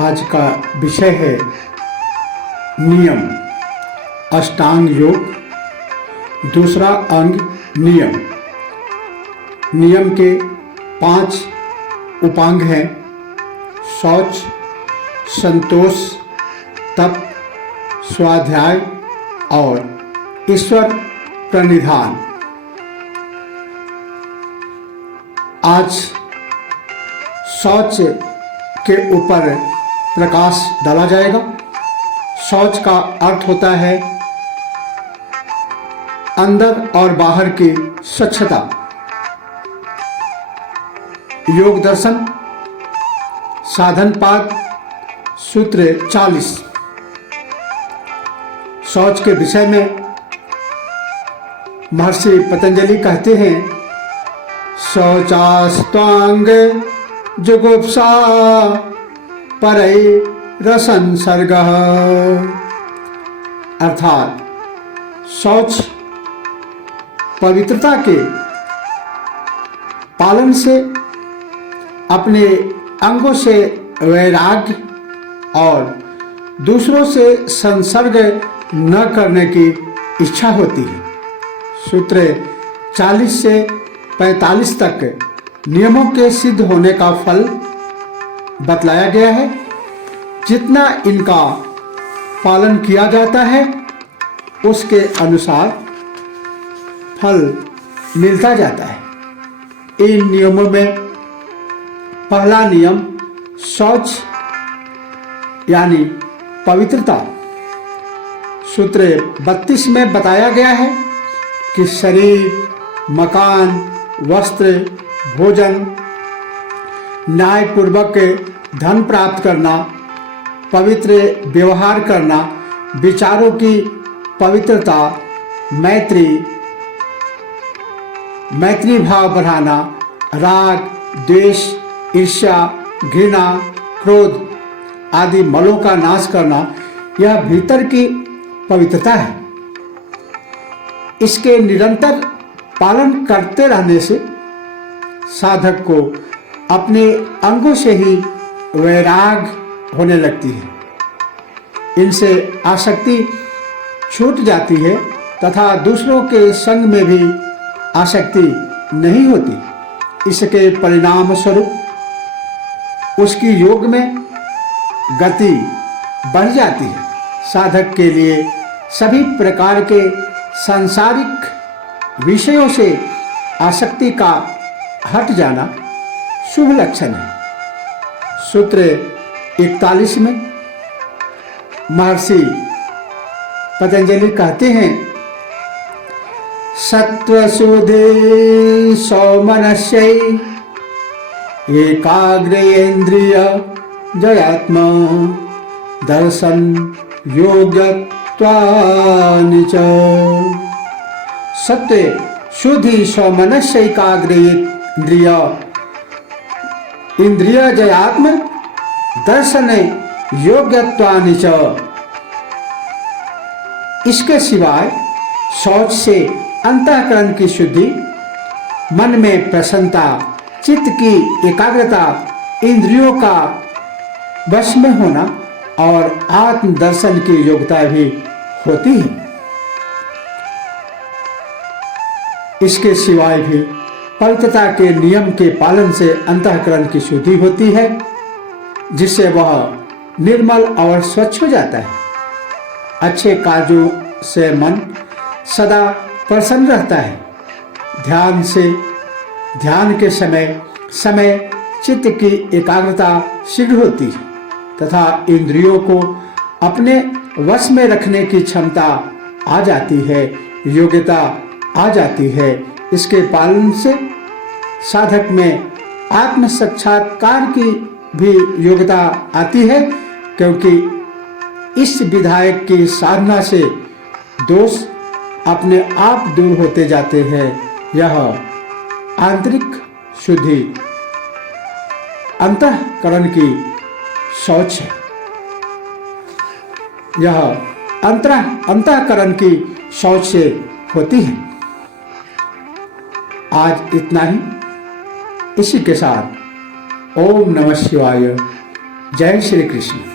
आज का विषय है नियम, अष्टांग योग। दूसरा अंग नियम। नियम के 5 उपांग हैं: शौच, संतोष, तप, स्वाध्याय और ईश्वर प्रणिधान। आज शौच के ऊपर प्रकाश डाला जाएगा। शौच का अर्थ होता है अंदर और बाहर की स्वच्छता। योग दर्शन साधनपाद सूत्र 40। शौच के विषय में महर्षि पतंजलि कहते हैं, शौचास्त्वांग जुगुप्सा परैरसंसर्गः। अर्थात शौच पवित्रता के पालन से, अपने अंगों से वैराग्य और दूसरों से संसर्ग न करने की इच्छा होती है। सूत्र 40 से 45 तक नियमों के सिद्ध होने का फल बतलाया गया है। जितना इनका पालन किया जाता है उसके अनुसार फल मिलता जाता है। इन नियमों में पहला नियम शौच यानी पवित्रता। सूत्र 32 में बताया गया है कि शरीर, मकान, वस्त्र, भोजन, न्यायपूर्वक धन प्राप्त करना, पवित्र व्यवहार करना, विचारों की पवित्रता, मैत्री भाव बढ़ाना, राग, द्वेष, ईर्ष्या, घृणा, क्रोध आदि मलों का नाश करना, यह भीतर की पवित्रता है। इसके निरंतर पालन करते रहने से साधक को अपने अंगों से ही वैराग्य होने लगती है। इनसे आसक्ति छूट जाती है तथा दूसरों के संग में भी आसक्ति नहीं होती। इसके परिणाम स्वरूप उसकी योग में गति बढ़ जाती है। साधक के लिए सभी प्रकार के सांसारिक विषयों से आसक्ति का हट जाना शुभ लक्षण है। सूत्र 41 में महर्षि पतंजलि कहते हैं, सत्वशुद्धि सौमनस्यै एकाग्रेन्द्रिय जयात्मा दर्शन योग्यत्वानि च। सत्व शुद्धि सौमनस्य एकाग्रेन्द्रिय इंद्रिय जयात्म दर्शन योग्यत्वानि च। इसके सिवाय शौच से अंतःकरण की शुद्धि, मन में प्रसन्नता, चित्त की एकाग्रता, इंद्रियों का वश में होना और आत्म दर्शन की योग्यता भी होती है। इसके सिवाय भी पवित्रता के नियम के पालन से अंतःकरण की शुद्धि होती है, जिससे वह निर्मल और स्वच्छ हो जाता है। अच्छे कार्यों से मन सदा प्रसन्न रहता है। ध्यान के समय चित्त की एकाग्रता शीघ्र होती है तथा इंद्रियों को अपने वश में रखने की क्षमता आ जाती है, योग्यता आ जाती है। इसके पालन से साधक में आत्म साक्षात्कार की भी योग्यता आती है, क्योंकि इस विधायक की साधना से दोष अपने आप दूर होते जाते हैं। यह आंतरिक शुद्धि अंतःकरण की शौच है। यह अंतःकरण की शौच से होती है। आज इतना ही। इसी के साथ ओम नमः शिवाय। जय श्री कृष्ण।